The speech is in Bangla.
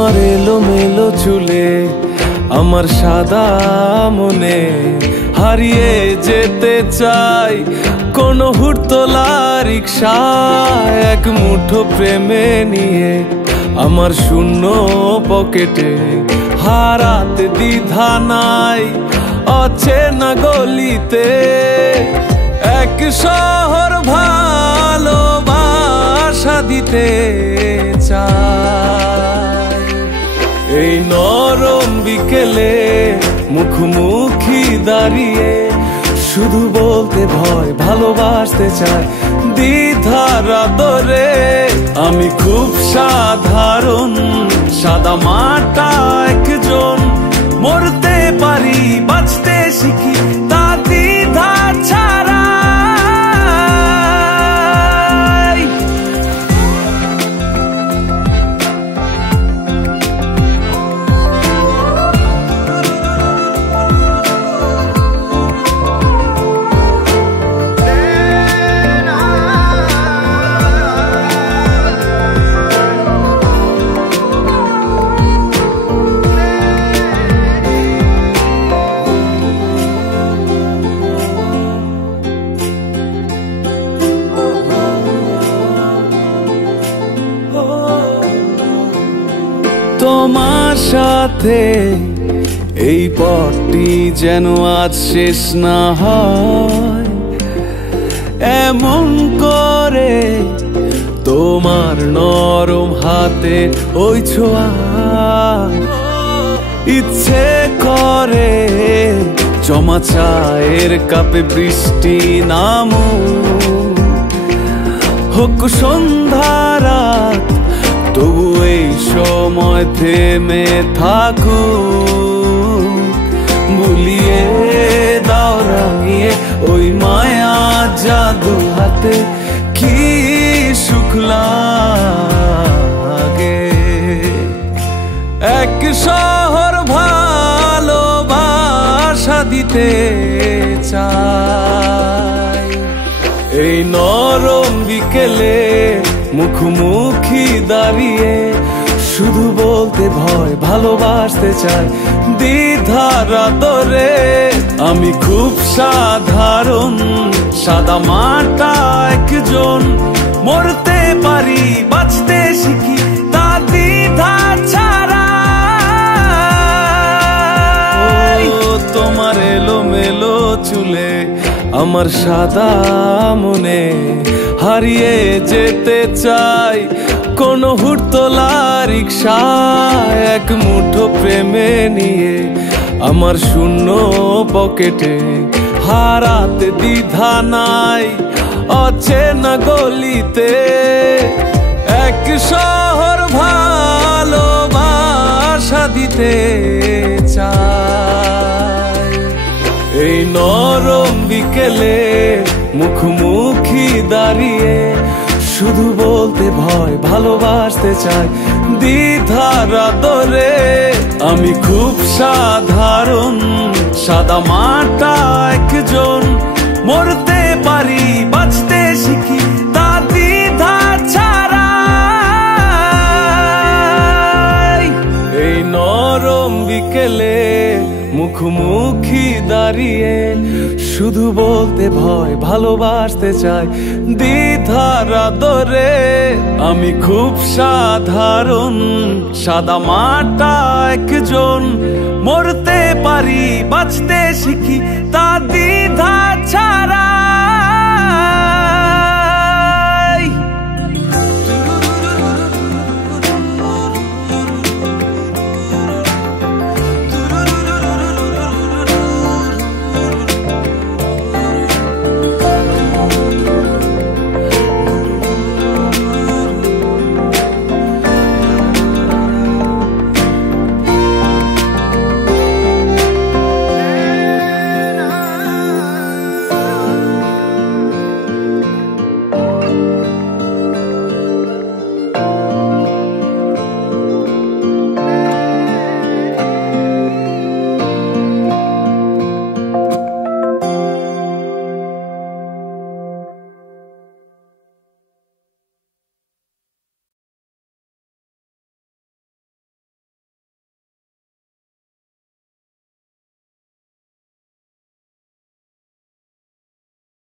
তোমার এলোমেলো চুলে আমার সাদা মনে হারিয়ে যেতে চাই কোন হুড়তোলা রিকশায় এক মুঠো প্রেমে নিয়ে আমার শূন্য পকেটে হারাতে দ্বিধা নাই অচেনা গলিতে এক শহর ভালোবাসা দিতে চাই। এই নরম বিকেলে মুখোমুখি দাঁড়িয়ে শুধু বলতে ভয় ভালোবাসতে চাই দ্বিধার আদরে। আমি খুব সাধারণ সাদা মাটা একজন, মরতে পারি বাঁচতে শিখি তা দ্বিধা ছাড়া। তোমার সাথে এই পথটি যেন আজ শেষ না হয়, এমন করে তোমার নরম হাতে ওই ছোঁয়া ইচ্ছে করে জমা চায়ের কাপে বৃষ্টি নামুক, হোক সন্ধ্যা রাত তবু এই সময় থেমে থাকুক। ভুলিয়ে দাও রাঙিয়ে ওই মায়া জাদু হাতে কি সুখ লাগে। এক শহর ভালোবাসা দিতে চাই। এই নরম বিকেলে মুখোমুখি দাঁড়িয়ে শুধু বলতে ভয় ভালোবাসতে চাই দ্বিধার আদরে। আমি খুব সাধারণ সাদা মাটা একজন, মরতে পারি বাঁচতে শিখি তা দ্বিধা ছাড়া। তোমার এলোমেলো চুলে আমার সাদা মনে হারিয়ে যেতে চাই কোন হুড়তোলা রিকশায় এক মুঠো প্রেমে নিয়ে আমার শূন্য পকেটে হারাতে দ্বিধা নাই অচেনা গলিতে এক শহর ভালোবাসা দিতে চাই। এই নরম বিকেলে মুখোমুখি দাঁড়িয়ে শুধু বলতে ভয় ভালোবাসতে চাই দ্বিধার আদরে। আমি খুব সাধারণ সাদা মাটা একজন, মরতে পারি বাঁচতে শিখি তা দ্বিধা ছাড়া। এই নরম বিকেলে মুখোমুখি দাঁড়িয়ে শুধু বলতে ভয় ভালোবাসতে চাই দ্বিধার আদরে। আমি খুব সাধারণ সাদা মাটা একজন, মরতে পারি বাঁচতে শিখি তা দ্বিধা ছাড়া।